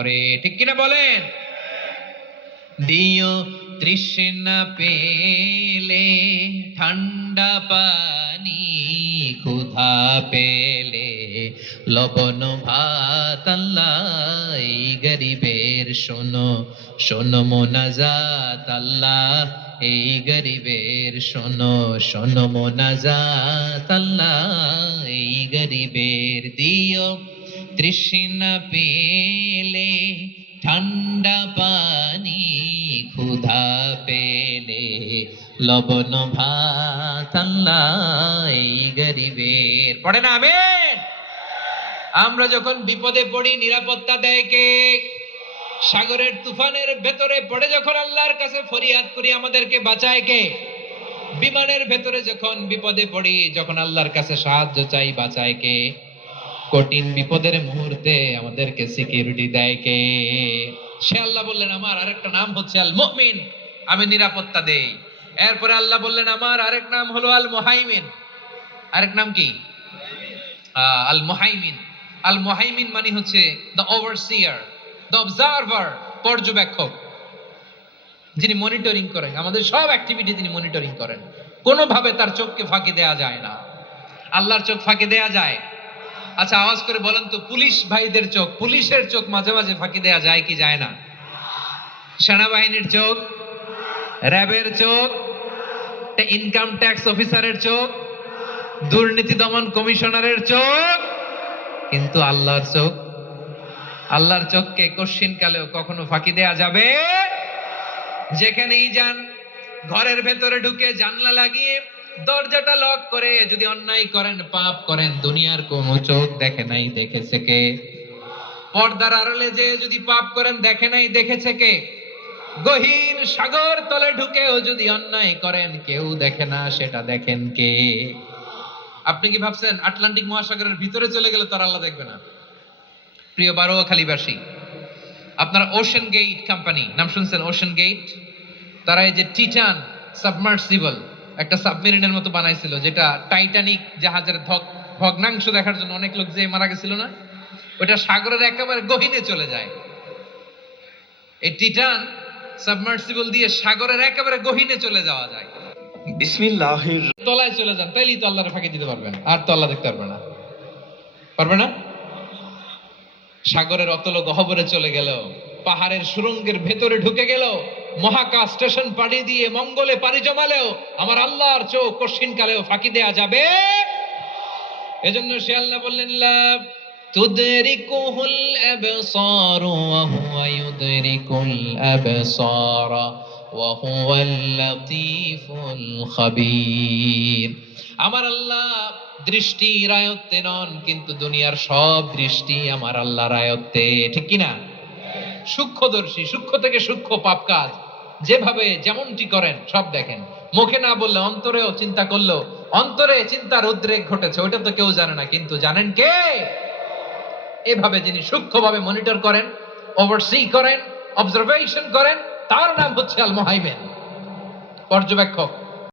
করে, ঠিক কিনা বলেন? দিও তৃষ্ণা পেলে ঠান্ডা পানি, ক্ষুধা পেলে লবণ ভাত, আল্লাহ এই গরিবের শোনো শোনো মোনাজাত, আল্লাহ এই গরিবের শোনো শোনো মোনাজাত, আল্লাহ এই গরিবের। দিও তৃষ্ণা পেলে ঠান্ডা পানি, ক্ষুধা পেলে লবণ ভাত, আল্লাহ এই গরিবের। পড়ে না আমিন? আমরা যখন বিপদে পড়ি নিরাপত্তা দেয় কে? সাগরের তুফানের ভেতরে পড়ে যখন আল্লাহর কাছে ফরিয়াদ করি আমাদেরকে বাঁচায় কে? বিমানের ভেতরে যখন বিপদে পড়ি, যখন আল্লাহর কাছে সাহায্য চাই, বাঁচায় কে? কঠিন বিপদের মুহূর্তে আমাদেরকে সিকিউরিটি দেয় কে? সে আল্লাহ বললেন আমার আরেকটা নাম হচ্ছে আল মুমিন, আমি নিরাপত্তা দেই। এরপরে আল্লাহ বললেন আমার আরেক নাম হলো আল মুহাইমিন। আরেক নাম কি? আল মুহাইমিন। আল মুহাইমিন মানে হচ্ছে দ্য ওভারসিয়ার, দ্য অবজারভার, পর্যবেক্ষক, যিনি মনিটরিং করেন আমাদের সব অ্যাক্টিভিটি, তিনি মনিটরিং করেন। কোনোভাবে তার চোখকে ফাঁকি দেয়া যায় না। আল্লাহর চোখ ফাঁকি দেয়া যায়? আচ্ছা আওয়াজ করে বলেন তো, পুলিশ ভাইদের চোখ, পুলিশের চোখ মাঝে মাঝে ফাঁকি দেয়া যায় কি যায় না? সেনাবাহিনীর চোখ, র্যাবের চোখ, ইনকাম ট্যাক্স অফিসারের চোখ, দুর্নীতি দমন কমিশনারের চোখ, কিন্তু আল্লাহর চোখ, আল্লাহর চোখকে কশ্চিন কালেও কখনো ফাঁকি দেয়া যাবে? যেখানেই যান, ঘরের ভেতরে ঢুকে জানলা লাগিয়ে দরজাটা লক করে যদি অন্যায় করেন, পাপ করেন, দুনিয়ার কোন চোখ দেখে নাই, দেখেছে কে? পর্দার আড়ালে যে যদি পাপ করেন, দেখে নাই, দেখেছে কে? গহীন সাগর তলে ঢুকেও যদি অন্যায় করেন, কেউ দেখে না, সেটা দেখেন কে? আপনি কি ভাবছেন আটলান্টিক মহাসাগরের ভিতরে চলে গেলে তার আল্লাহ দেখবে না? প্রিয় বারোয়াখালীবাসী, আপনারা ওশেন গেট কোম্পানি নাম শুনছেন? ওশেন গেট, তারা এই যে টিটান সাবমার্সিবল একটা সাবমেরিনের মতো বানাইছিল, যেটা টাইটানিক জাহাজের ভগ্নাংশ দেখার জন্য অনেক লোক যে মারা গেছিল না, ওটা সাগরের একেবারে গহীনে চলে যায়। এই টিটান সাবমার্সিবল দিয়ে সাগরের একেবারে গহীনে চলে যাওয়া যায়। বিসমিল্লাহির তলায় চলে যান, তাইলেই তো আল্লাহর ফাঁকি দিতে পারবেন, আর তো আল্লাহ দেখতে পারবে না। পারবে না? সাগরের অতল গহ্বরে চলে গেল, পাহাড়ের সুরঙ্গের ভেতরে ঢুকে গেল, মহাকাশ স্টেশন পাড়ি দিয়ে মঙ্গলে পাড়ি জমালেও আমার আল্লাহর চোখ কঠিন কালেও ফাঁকি দেয়া যাবে? এজন্য সে আল্লাহ বললেন লা তুদরিকুহুল আবসার ওয়া হুয়া ইউদরিকুল আবসার ওয়া হুয়াল লাতীফুল খাবীর। আমার আল্লাহ দৃষ্টির আয়ত্তে নন, কিন্তু দুনিয়ার সব দৃষ্টি আমার আল্লাহর আয়ত্তে, ঠিক কিনা? সূক্ষ্মদর্শী, সূক্ষ্ম থেকে সূক্ষ্ম পাপ কাজ যেভাবে যেমনটি করেন সব দেখেন। মুখে না বললে অন্তরেও চিন্তা করলো, অন্তরে চিন্তার উদ্রেক ঘটেছে, ওইটা তো কেউ জানে না, কিন্তু জানেন কে? এভাবে যিনি সূক্ষ্মভাবে মনিটর করেন, ওভারসি করেন, অবজারভেশন করেন, তার নাম হচ্ছে আল মুহাইমিন, পর্যবেক্ষক।